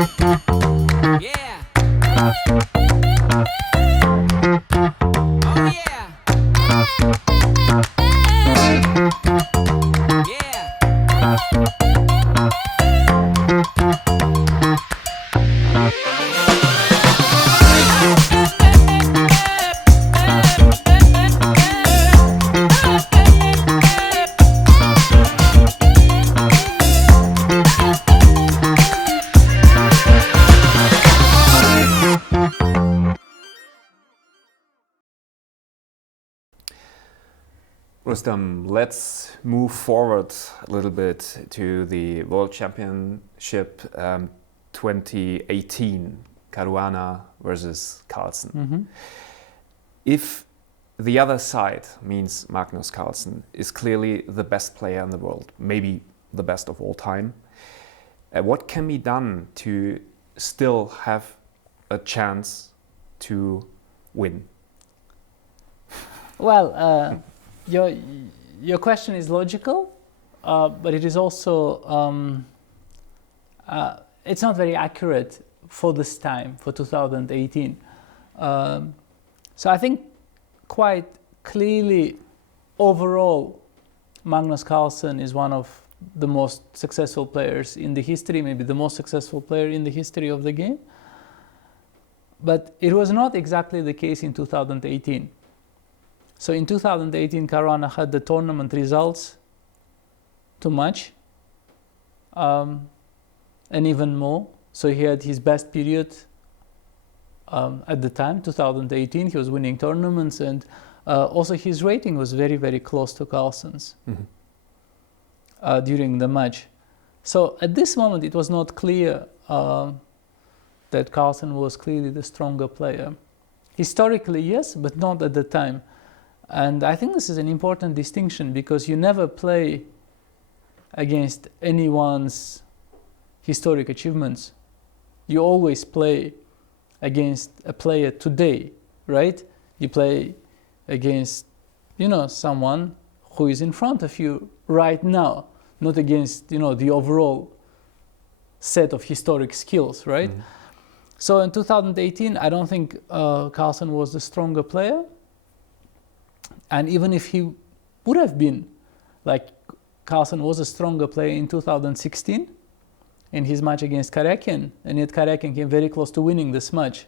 Yeah. Oh yeah. Yeah. Rustam, let's move forward a little bit to the World Championship 2018, Caruana versus Carlsen. If the other side means Magnus Carlsen is clearly the best player in the world, maybe the best of all time, what can be done to still have a chance to win? Well, your question is logical, but it is also it's not very accurate for this time, for 2018. So I think quite clearly, overall, Magnus Carlsen is one of the most successful players in the history, maybe the most successful player in the history of the game. But it was not exactly the case in 2018. So in 2018, Caruana had the tournament results too much, and even more. So he had his best period at the time, 2018. He was winning tournaments, and also his rating was very, very close to Carlsen's during the match. So at this moment, it was not clear that Carlsen was clearly the stronger player. Historically, yes, but not at the time. And I think this is an important distinction, because you never play against anyone's historic achievements. You always play against a player today, right? You play against, someone who is in front of you right now, not against, the overall set of historic skills, right? So in 2018, I don't think Carlsen was the stronger player. And even if he would have been, like Carlsen was a stronger player in 2016 in his match against Caruana, and yet Caruana came very close to winning this match.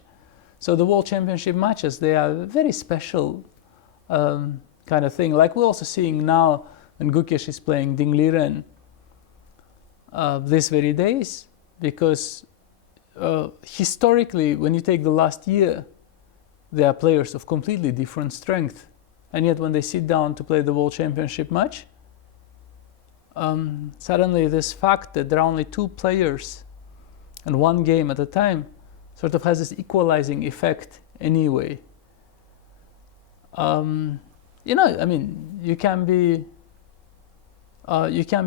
So the World Championship matches, they are very special kind of thing. Like we're also seeing now when Gukesh is playing Ding Liren these very days, because historically, when you take the last year, they are players of completely different strength. And yet when they sit down to play the World Championship match, suddenly this fact that there are only two players and one game at a time sort of has this equalizing effect anyway. You can be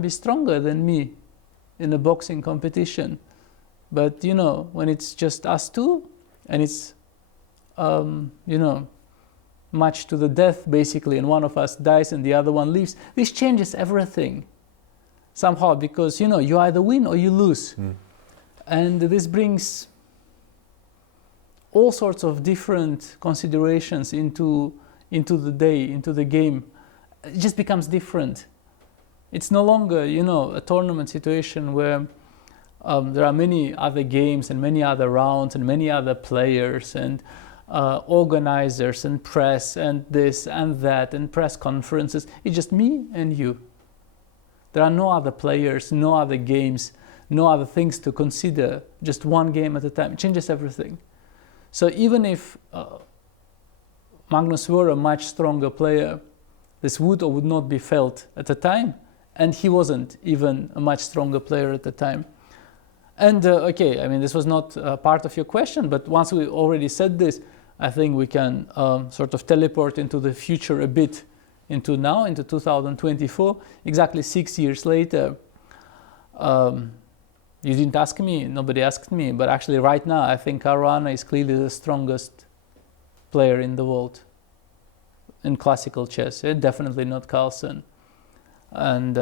stronger than me in a boxing competition, but when it's just us two and it's match to the death basically, and one of us dies and the other one leaves, this changes everything somehow, because you either win or you lose. And this brings all sorts of different considerations into the day, into the game. It just becomes different. It's no longer a tournament situation where there are many other games and many other rounds and many other players and organizers and press and this and that and press conferences. It's just me and you. There are no other players, no other games, no other things to consider, just one game at a time. It changes everything. So even if Magnus were a much stronger player, this would or would not be felt at the time, and he wasn't even a much stronger player at the time. And this was not part of your question, but once we already said this, I think we can sort of teleport into the future a bit, into 2024, exactly 6 years later. You didn't ask me, nobody asked me, but actually right now I think Caruana is clearly the strongest player in the world in classical chess. Definitely not Carlsen. And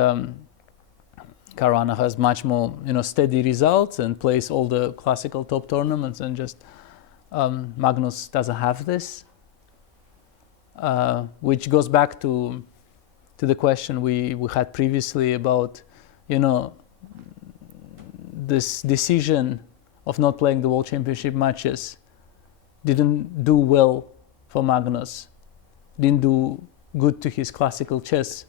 Caruana has much more, steady results and plays all the classical top tournaments, and just Magnus doesn't have this, which goes back to the question we had previously about, this decision of not playing the World Championship matches didn't do well for Magnus, didn't do good to his classical chess,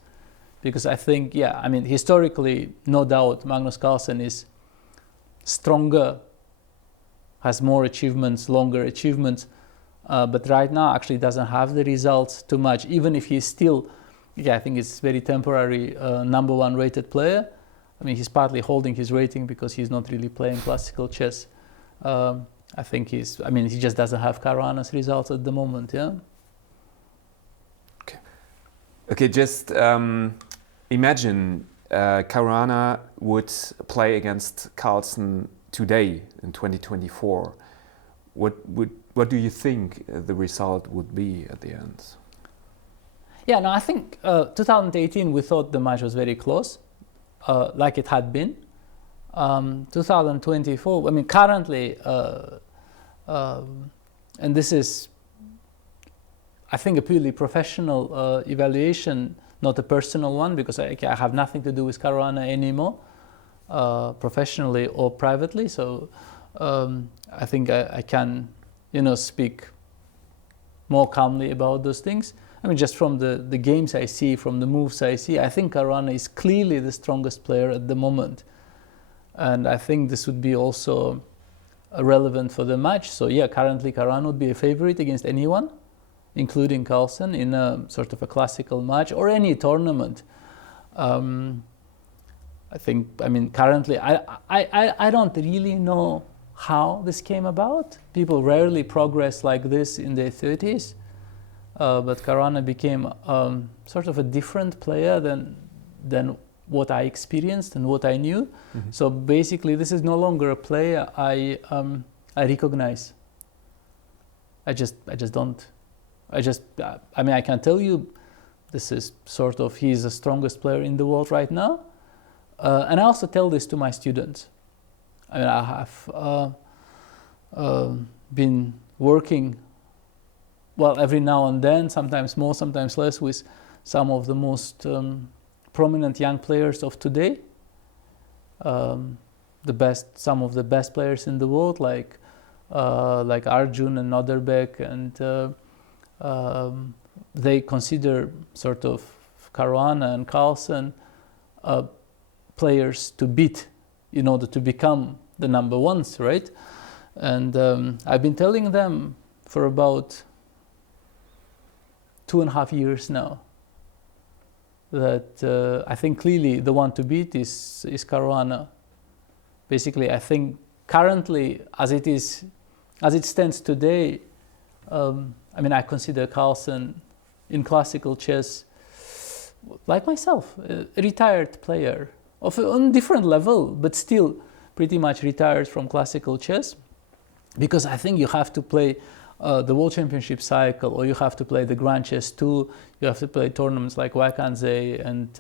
because I think, historically, no doubt, Magnus Carlsen is stronger, has more achievements, longer achievements, but right now actually doesn't have the results too much, even if he's still, I think it's very temporary, number one rated player. He's partly holding his rating because he's not really playing classical chess. I think he just doesn't have Caruana's results at the moment, yeah? Okay, just imagine Caruana would play against Carlsen today in 2024. What do you think the result would be at the end? Yeah, no, I think 2018 we thought the match was very close, like it had been. 2024, currently, and this is, I think, a purely professional evaluation, not a personal one, because I have nothing to do with Caruana anymore, professionally or privately. So I think I can, speak more calmly about those things. Just from the games I see, from the moves I see, I think Caruana is clearly the strongest player at the moment. And I think this would be also relevant for the match. So yeah, currently Caruana would be a favorite against anyone, including Carlsen, in a sort of a classical match or any tournament. I think, currently, I don't really know how this came about. People rarely progress like this in their 30s. But Caruana became sort of a different player than what I experienced and what I knew. Mm-hmm. So basically, this is no longer a player I recognize. I just don't. I can tell you, this is sort of, he's the strongest player in the world right now. And I also tell this to my students. I have been working, every now and then, sometimes more, sometimes less, with some of the most prominent young players of today. Some of the best players in the world, like Arjun and Noderbek, and they consider sort of Caruana and Carlsen players to beat in order to become the number ones, right? And I've been telling them for about 2.5 years now that I think clearly the one to beat is Caruana. Basically, I think currently, as it stands today, I consider Carlsen in classical chess, like myself, a retired player on a different level, but still pretty much retired from classical chess, because I think you have to play the World Championship cycle, or you have to play the Grand Chess 2, you have to play tournaments like Wachanze and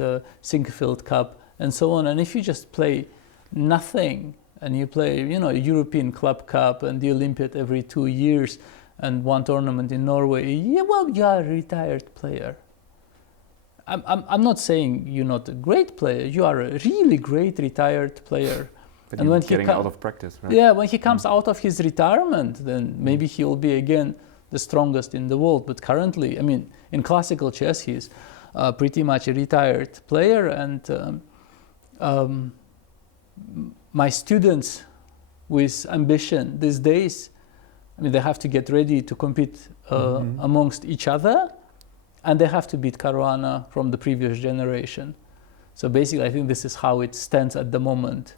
Sinquefield Cup and so on. And if you just play nothing, and you play, European Club Cup and the Olympiad every 2 years and one tournament in Norway, you are a retired player. I'm not saying you're not a great player, you are a really great retired player. But and when getting out of practice, right? Yeah, when he comes out of his retirement, then maybe he will be again the strongest in the world. But currently, in classical chess, he's pretty much a retired player. And my students with ambition these days, they have to get ready to compete amongst each other, and they have to beat Caruana from the previous generation. So basically, I think this is how it stands at the moment.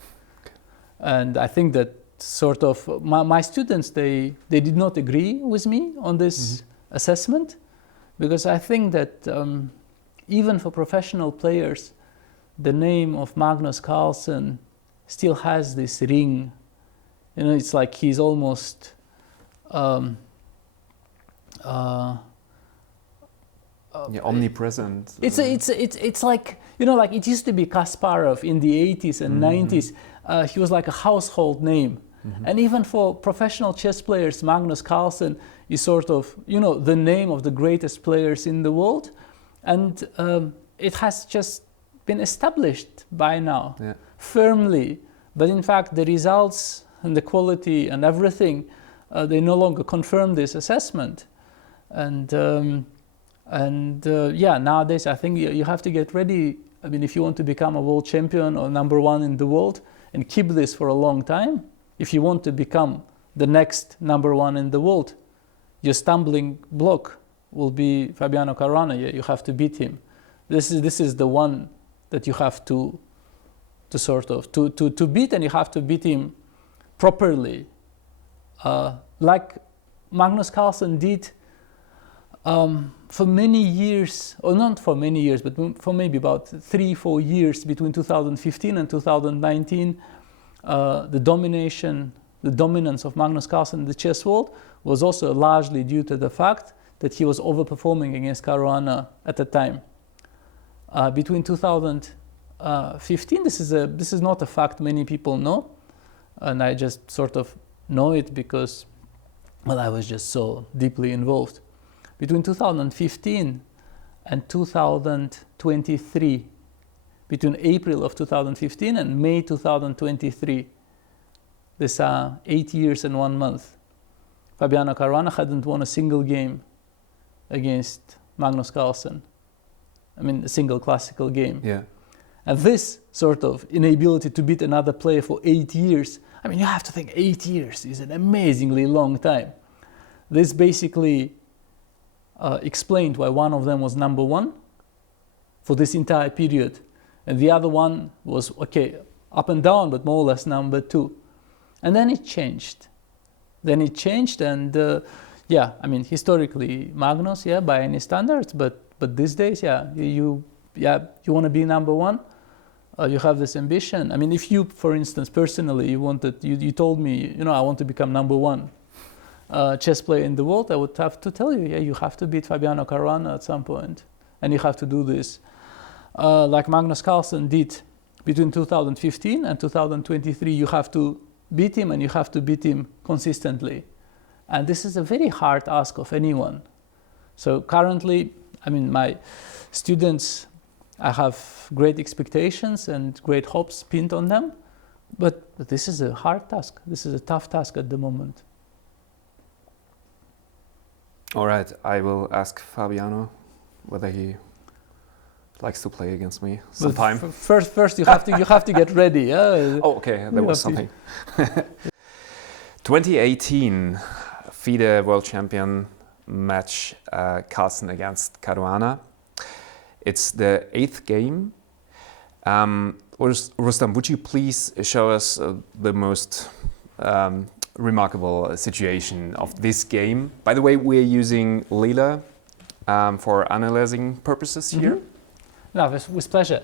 And I think that sort of my students, they did not agree with me on this assessment, because I think that even for professional players, the name of Magnus Carlsen still has this ring. It's like he's almost yeah, omnipresent. It's like, you know, like it used to be Kasparov in the 80s and 90s. He was like a household name. And even for professional chess players, Magnus Carlsen is sort of, you know, the name of the greatest players in the world. And it has just been established by now, firmly. But in fact, the results and the quality and everything, they no longer confirm this assessment. And yeah, nowadays I think you have to get ready. I mean, if you want to become a world champion or number one in the world and keep this for a long time, if you want to become the next number one in the world, your stumbling block will be Fabiano Caruana. You have to beat him. This is the one that you have to sort of to beat, and you have to beat him properly, like Magnus Carlsen did for many years, or not for many years, but for maybe about 3-4 years between 2015 and 2019. The dominance of Magnus Carlsen in the chess world was also largely due to the fact that he was overperforming against Caruana at the time. Between 2015, this is not a fact many people know, and I just sort of know it because, well, I was just so deeply involved. Between 2015 and 2023, between April of 2015 and May 2023, these are 8 years and 1 month, Fabiano Caruana hadn't won a single game against Magnus Carlsen. I mean, a single classical game. Yeah. And this sort of inability to beat another player for 8 years, I mean, you have to think 8 years is an amazingly long time. This basically explained why one of them was number one for this entire period. And the other one was, okay, up and down, but more or less number two. And then it changed. And yeah, I mean, historically, Magnus, yeah, by any standards, but these days, yeah, you want to be number one, you have this ambition. I mean, if you, for instance, personally, you told me, you know, I want to become number one chess player in the world, I would have to tell you, yeah, you have to beat Fabiano Caruana at some point, and you have to do this. Like Magnus Carlsen did between 2015 and 2023, you have to beat him, and you have to beat him consistently. And this is a very hard ask of anyone. So currently, I mean, my students, I have great expectations and great hopes pinned on them, but this is a hard task. This is a tough task at the moment. All right, I will ask Fabiano whether he likes to play against me sometime. First, you have to get ready. Yeah? Oh, okay, there was something. 2018 FIDE World Champion match, Carlsen against Caruana. It's the 8th game. Rustam, would you please show us the most remarkable situation of this game? By the way, we're using Lila for analyzing purposes here. No, with pleasure.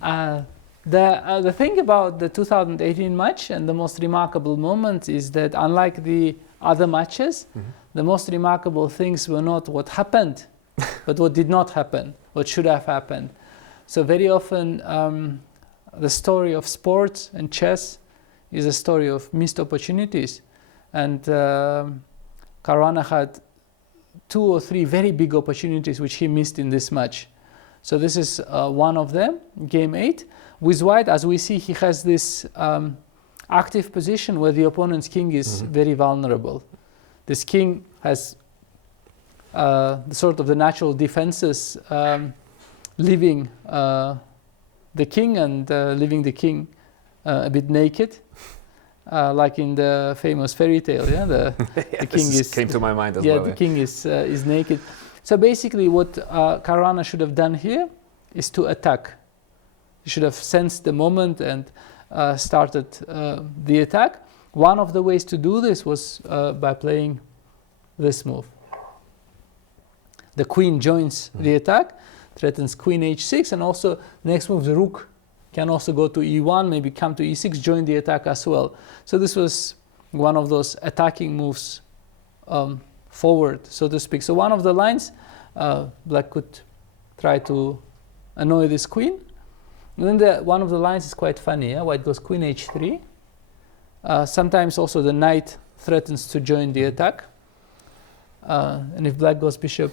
The thing about the 2018 match and the most remarkable moment is that unlike the other matches, the most remarkable things were not what happened, but what did not happen, what should have happened. So very often the story of sports and chess is a story of missed opportunities. And Caruana had 2 or 3 very big opportunities which he missed in this match. So this is one of them, game 8. With white, as we see, he has this active position where the opponent's king is very vulnerable. This king has the natural defenses, leaving the king and leaving the king a bit naked, like in the famous fairy tale. Yeah, the king came to my mind as well. Yeah, the king is naked. So basically, what Caruana should have done here is to attack. He should have sensed the moment and started the attack. One of the ways to do this was by playing this move. The queen joins the attack, threatens queen h6, and also next move, the rook can also go to e1, maybe come to e6, join the attack as well. So this was one of those attacking moves forward, so to speak. So one of the lines, black could try to annoy this queen. And then one of the lines is quite funny. Yeah? White goes queen h3. Sometimes also the knight threatens to join the attack. And if black goes bishop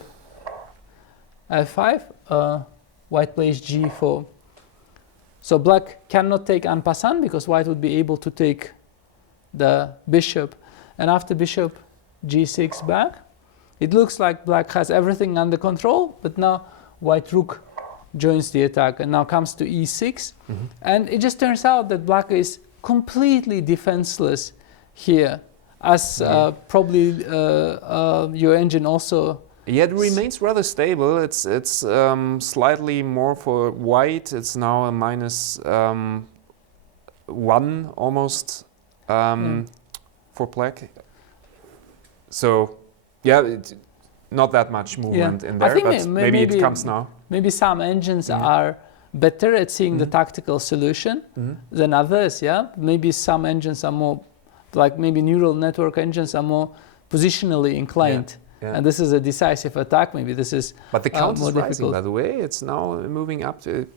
f5, white plays g4. So black cannot take en passant because white would be able to take the bishop. And after bishop g6 back, it looks like black has everything under control, but now white rook joins the attack and now comes to e6. And it just turns out that black is completely defenseless here, as probably your engine also. Yeah, it remains rather stable. It's slightly more for white. It's now a -1 almost for black. So, yeah, not that much movement in there, but maybe it comes now. Maybe some engines are better at seeing the tactical solution than others, yeah? Maybe some engines are more, like maybe neural network engines are more positionally inclined. Yeah. And this is a decisive attack, maybe this is But the count more is rising, difficult. by the way. It's now moving up to,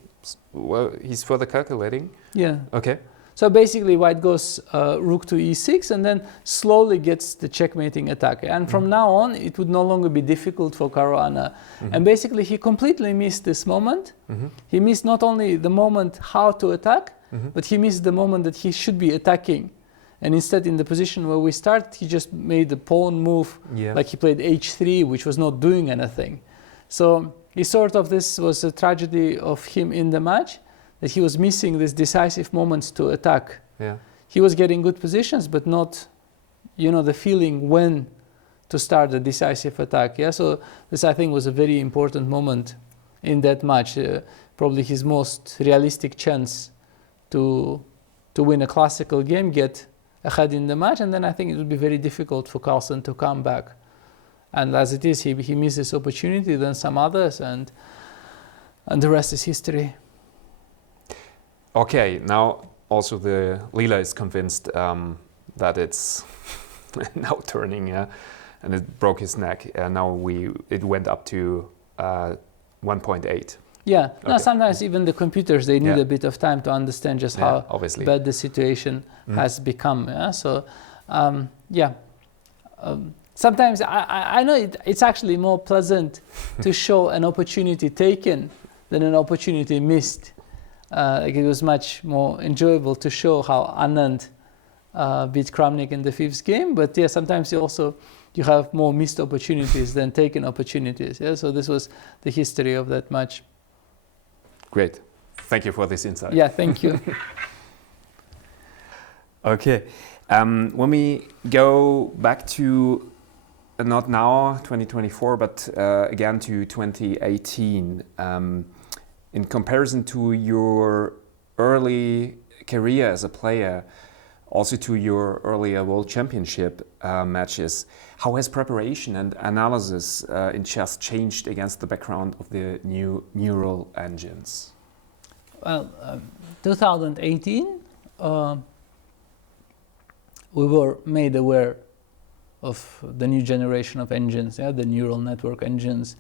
well, he's further calculating. Yeah. Okay. So basically white goes rook to e6 and then slowly gets the checkmating attack. And from now on, it would no longer be difficult for Caruana. And basically he completely missed this moment. He missed not only the moment how to attack, but he missed the moment that he should be attacking. And instead, in the position where we started, he just made the pawn move, like he played h3, which was not doing anything. So he this was a tragedy of him in the match, that he was missing these decisive moments to attack. Yeah. He was getting good positions, but not, the feeling when to start the decisive attack. Yeah. So this, I think, was a very important moment in that match. Probably his most realistic chance to win a classical game, get ahead in the match, and then I think it would be very difficult for Carlsen to come back. And as it is, he missed this opportunity, then some others, and the rest is history. Okay, now also the Lila is convinced that it's now turning, and it broke his neck. And now it went up to 1.8. Yeah, no, sometimes even the computers, they need a bit of time to understand just how bad the situation has become. Yeah? So, sometimes I know it's actually more pleasant to show an opportunity taken than an opportunity missed. Like it was much more enjoyable to show how Anand beat Kramnik in the 5th game, but yeah, sometimes you have more missed opportunities than taken opportunities. Yeah, so this was the history of that match. Great. Thank you for this insight. Yeah, thank you. Okay. When we go back to, not now, 2024, but again to 2018, in comparison to your early career as a player, also to your earlier World Championship matches, how has preparation and analysis in chess changed against the background of the new neural engines? Well, 2018, we were made aware of the new generation of engines, the neural network engines.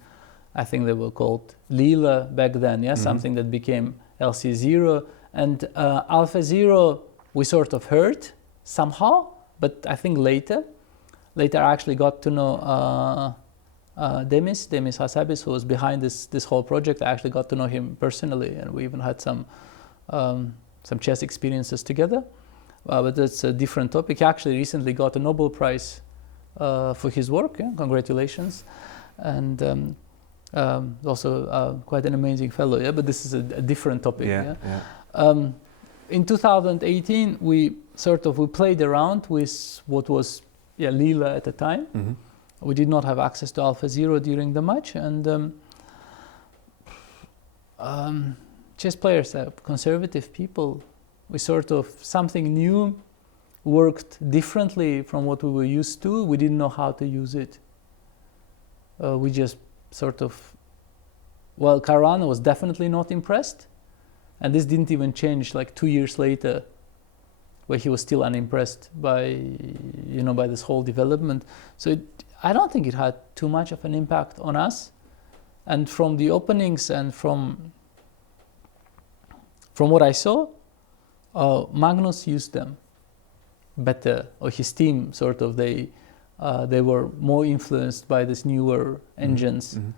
I think they were called Lila back then, something that became LC0. And Alpha 0, we sort of heard somehow, but I think later I actually got to know Demis Hassabis, who was behind this whole project. I actually got to know him personally, and we even had some chess experiences together. But that's a different topic. He actually recently got a Nobel Prize for his work. Congratulations. And also quite an amazing fellow. But this is a different topic. In 2018, we played around with what was Lila at the time. We did not have access to Alpha 0 during the match, and chess players are conservative people. We something new, worked differently from what we were used to. We didn't know how to use it. We just Caruana was definitely not impressed, and this didn't even change like 2 years later, where he was still unimpressed by this whole development. So I don't think it had too much of an impact on us. And from the openings and from what I saw, Magnus used them better, or his team sort of, they were more influenced by these newer engines. Mm-hmm.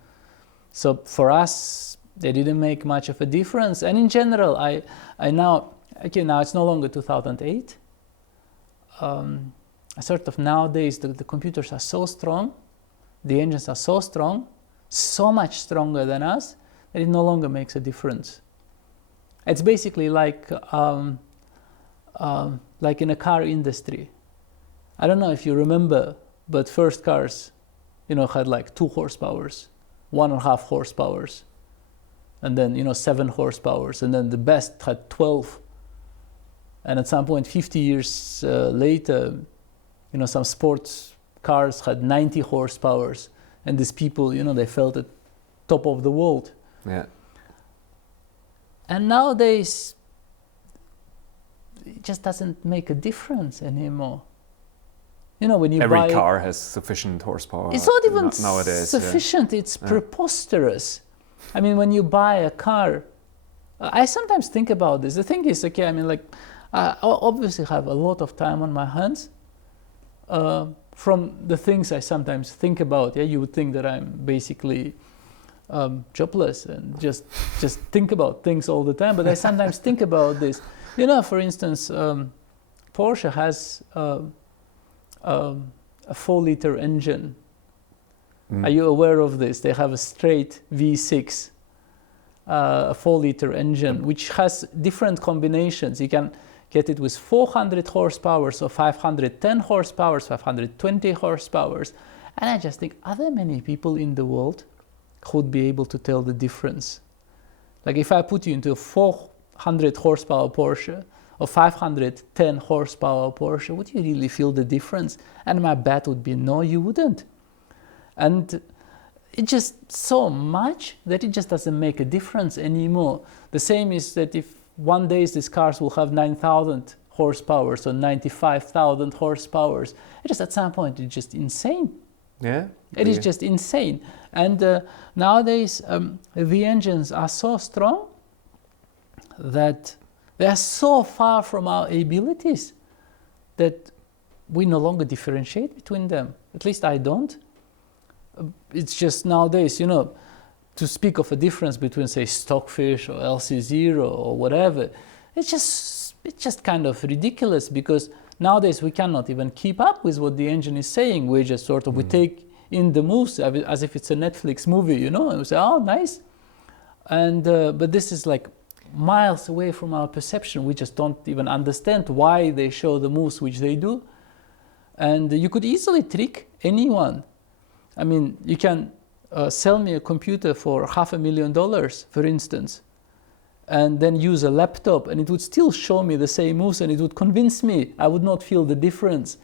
So for us, they didn't make much of a difference. And in general, I now it's no longer 2008. Sort of nowadays, the computers are so strong, the engines are so strong, so much stronger than us, that it no longer makes a difference. It's basically like in a car industry. I don't know if you remember, but first cars, had like 2 horsepowers, 1.5 horsepowers, and then 7 horsepowers, and then the best had 12. And at some point, 50 years later, some sports cars had 90 horsepowers, and these people, they felt at top of the world. Yeah. And nowadays, it just doesn't make a difference anymore. When you Every buy car has sufficient horsepower. it's not even nowadays. sufficient. Yeah. It's preposterous. I mean, when you buy a car, I sometimes think about this. The thing is, okay, I mean, like, I obviously have a lot of time on my hands. From the things I sometimes think about, you would think that I'm basically jobless and just think about things all the time. But I sometimes think about this. For instance, Porsche has a 4-liter engine. Are you aware of this? They have a straight V6, a 4-liter engine, which has different combinations. You can get it with 400 horsepower, so 510 horsepower, 520 horsepower. And I just think, are there many people in the world who would be able to tell the difference? Like if I put you into a 400 horsepower Porsche or 510 horsepower Porsche, would you really feel the difference? And my bet would be no, you wouldn't. And it's just so much that it just doesn't make a difference anymore. The same is that if one day these cars will have 9,000 horsepower, so 95,000 horsepower, it just at some point it's just insane. Yeah. It is just insane. And nowadays the engines are so strong that they are so far from our abilities that we no longer differentiate between them. At least I don't. It's just nowadays, to speak of a difference between, say, Stockfish or LC0 or whatever, it's just kind of ridiculous, because nowadays we cannot even keep up with what the engine is saying. We just sort of we take in the moves as if it's a Netflix movie, and we say, oh, nice. And but this is like miles away from our perception. We just don't even understand why they show the moves which they do. And you could easily trick anyone. I mean, you can sell me a computer for $500,000, for instance, and then use a laptop, and it would still show me the same moves, and it would convince me. I would not feel the difference.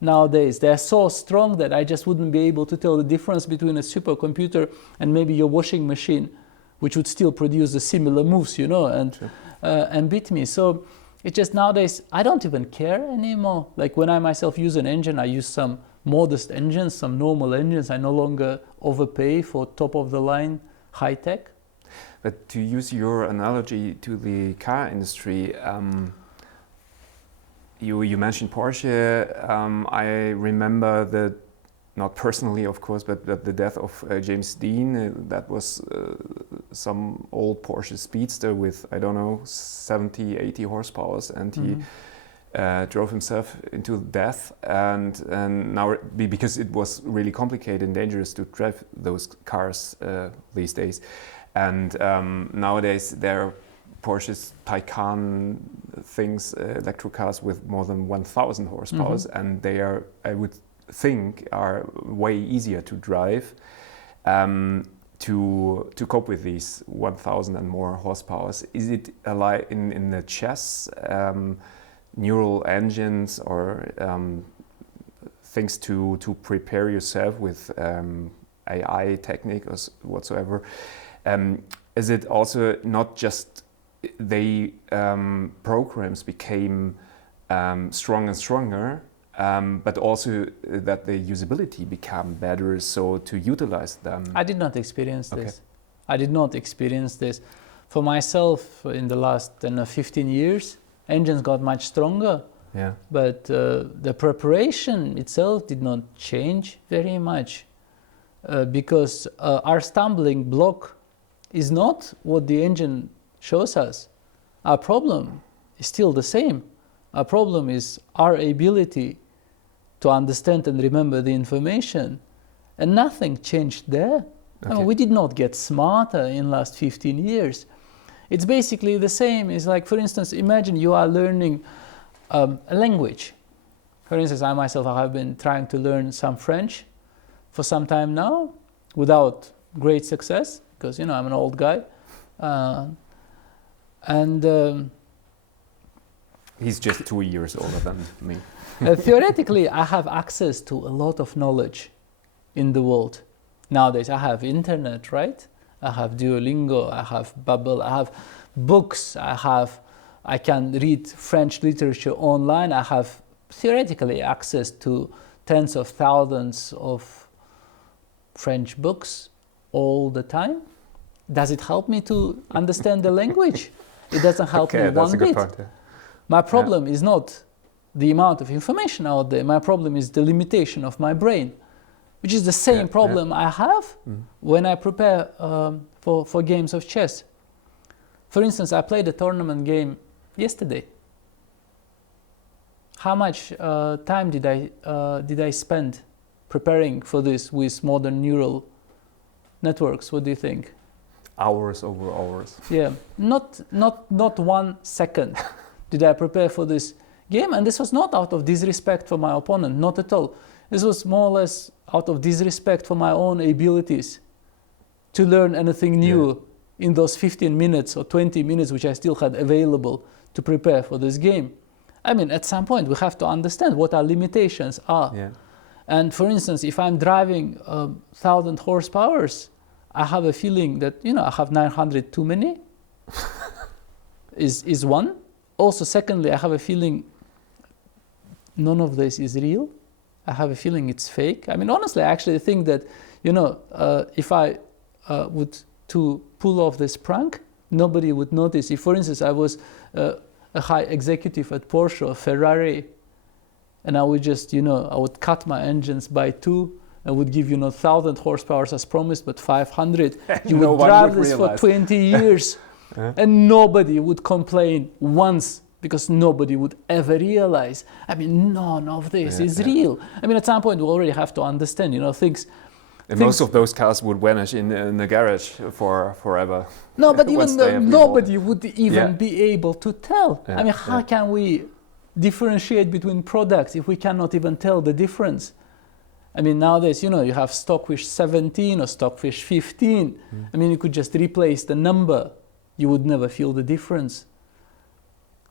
Nowadays, they are so strong that I just wouldn't be able to tell the difference between a supercomputer and maybe your washing machine, which would still produce the similar moves, and beat me. So it's just nowadays, I don't even care anymore. Like when I myself use an engine, I use some modest engines, some normal engines. I no longer overpay for top-of-the-line high-tech. But to use your analogy to the car industry, you mentioned Porsche. I remember the, not personally of course, but the death of James Dean. That was some old Porsche Speedster with, I don't know, 70, 80 horsepower, and he drove himself into death, and now because it was really complicated and dangerous to drive those cars these days, and nowadays there are Porsche's Taycan things, electric cars with more than 1,000 horsepower, and they are, I would think, are way easier to drive to cope with these 1,000 and more horsepower. Is it in the chess? Neural engines or things to prepare yourself with AI technique or whatsoever. Is it also not just programs became stronger and stronger, but also that the usability become better, so to utilize them. I did not experience Okay. this. I did not experience this. For myself, in the last 15 years, engines got much stronger, Yeah. but the preparation itself did not change very much because our stumbling block is not what the engine shows us. Our problem is still the same. Our problem is our ability to understand and remember the information, and nothing changed there. I mean, Okay. we did not get smarter in last 15 years. It's basically the same. It's like, for instance, imagine you are learning a language. For instance, I myself, I have been trying to learn some French for some time now, without great success, because, you know, I'm an old guy. He's just 2 years older than me. Theoretically, I have access to a lot of knowledge in the world. Nowadays, I have internet, right? I have Duolingo, I have Babbel, I have books, I can read French literature online. I have theoretically access to tens of thousands of French books all the time. Does it help me to understand the language? It doesn't help me That's one a good bit. part. Yeah. My problem is not the amount of information out there. My problem is the limitation of my brain, which is the same problem I have when I prepare for games of chess. For instance, I played a tournament game yesterday. How much time did I spend preparing for this with modern neural networks? What do you think? Hours over hours. Yeah, not 1 second did I prepare for this game, and this was not out of disrespect for my opponent, not at all. This was more or less out of disrespect for my own abilities to learn anything new in those 15 minutes or 20 minutes which I still had available to prepare for this game. I mean, at some point we have to understand what our limitations are. Yeah. And for instance, if I'm driving 1,000 horsepowers, I have a feeling that, you know, I have 900 too many, is one. Also, secondly, I have a feeling none of this is real. I have a feeling it's fake. I mean, honestly, I actually think that, you know, if I would to pull off this prank, nobody would notice. If, for instance, I was a high executive at Porsche or Ferrari, and I would just, you know, I would cut my engines by 2, I would give, you know, 1,000 horsepower as promised, but 500. You No would one drive would this realize. for 20 years, and nobody would complain once, because nobody would ever realize. I mean, none of this is real. I mean, at some point, we already have to understand, you know, things. And most of those cars would vanish in the garage for forever. No, but Once even they though have nobody would even Yeah. be able to tell. Yeah, I mean, how can we differentiate between products if we cannot even tell the difference? I mean, nowadays, you know, you have Stockfish 17 or Stockfish 15. I mean, you could just replace the number. You would never feel the difference.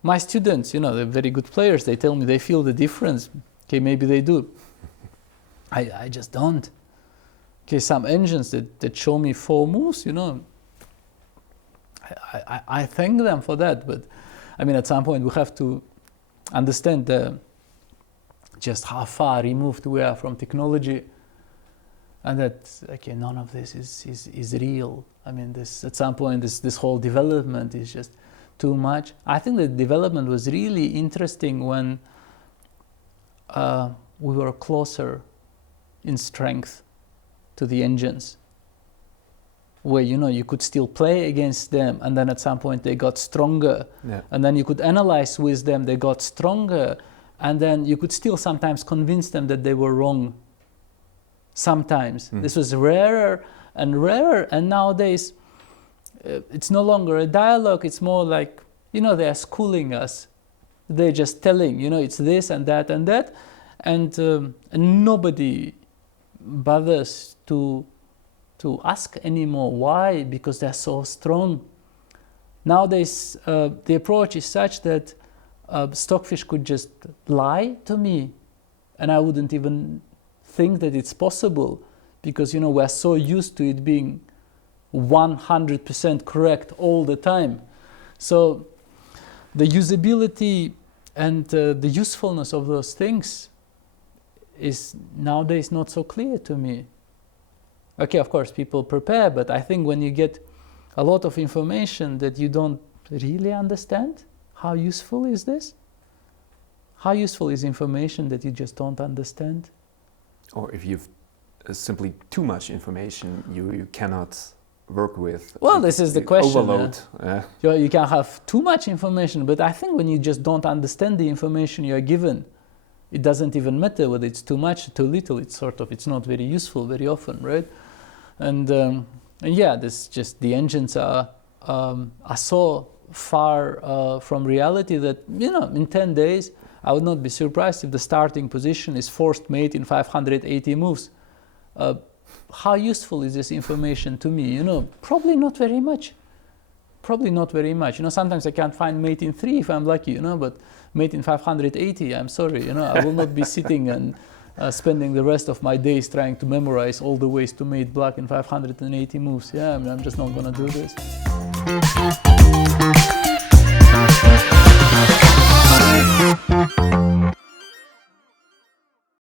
My students, you know, they're very good players. They tell me they feel the difference. Okay, maybe they do. I just don't. Okay, some engines that show me 4 moves, you know, I thank them for that. But I mean, at some point we have to understand just how far removed we are from technology, and that, okay, none of this is real. I mean, at some point this whole development is just too much. I think the development was really interesting when we were closer in strength to the engines, where, you know, you could still play against them, and then at some point they got stronger, and then you could analyze with them, they got stronger, and then you could still sometimes convince them that they were wrong. Sometimes. This was rarer and rarer, and nowadays it's no longer a dialogue, it's more like, you know, they are schooling us. They're just telling, you know, it's this and that and that, and nobody bothers to ask anymore why, because they're so strong. Nowadays the approach is such that Stockfish could just lie to me, and I wouldn't even think that it's possible, because, you know, we're so used to it being 100% correct all the time. So the usability and the usefulness of those things is nowadays not so clear to me. Okay, of course, people prepare, but I think when you get a lot of information that you don't really understand, how useful is this? How useful is information that you just don't understand? Or if you've simply too much information you cannot work with. Well, this is the question. Overload. You can have too much information, but I think when you just don't understand the information you are given, it doesn't even matter whether it's too much, too little. It's not very useful very often, right? And yeah, this just the engines are so far from reality that in 10 days I would not be surprised if the starting position is forced mate in 580 moves. How useful is this information to me? Probably not very much. Probably not very much. Sometimes I can't find mate in 3 if I'm lucky, but mate in 580, I'm sorry, I will not be sitting and spending the rest of my days trying to memorize all the ways to mate black in 580 moves. Yeah, I'm just not gonna do this.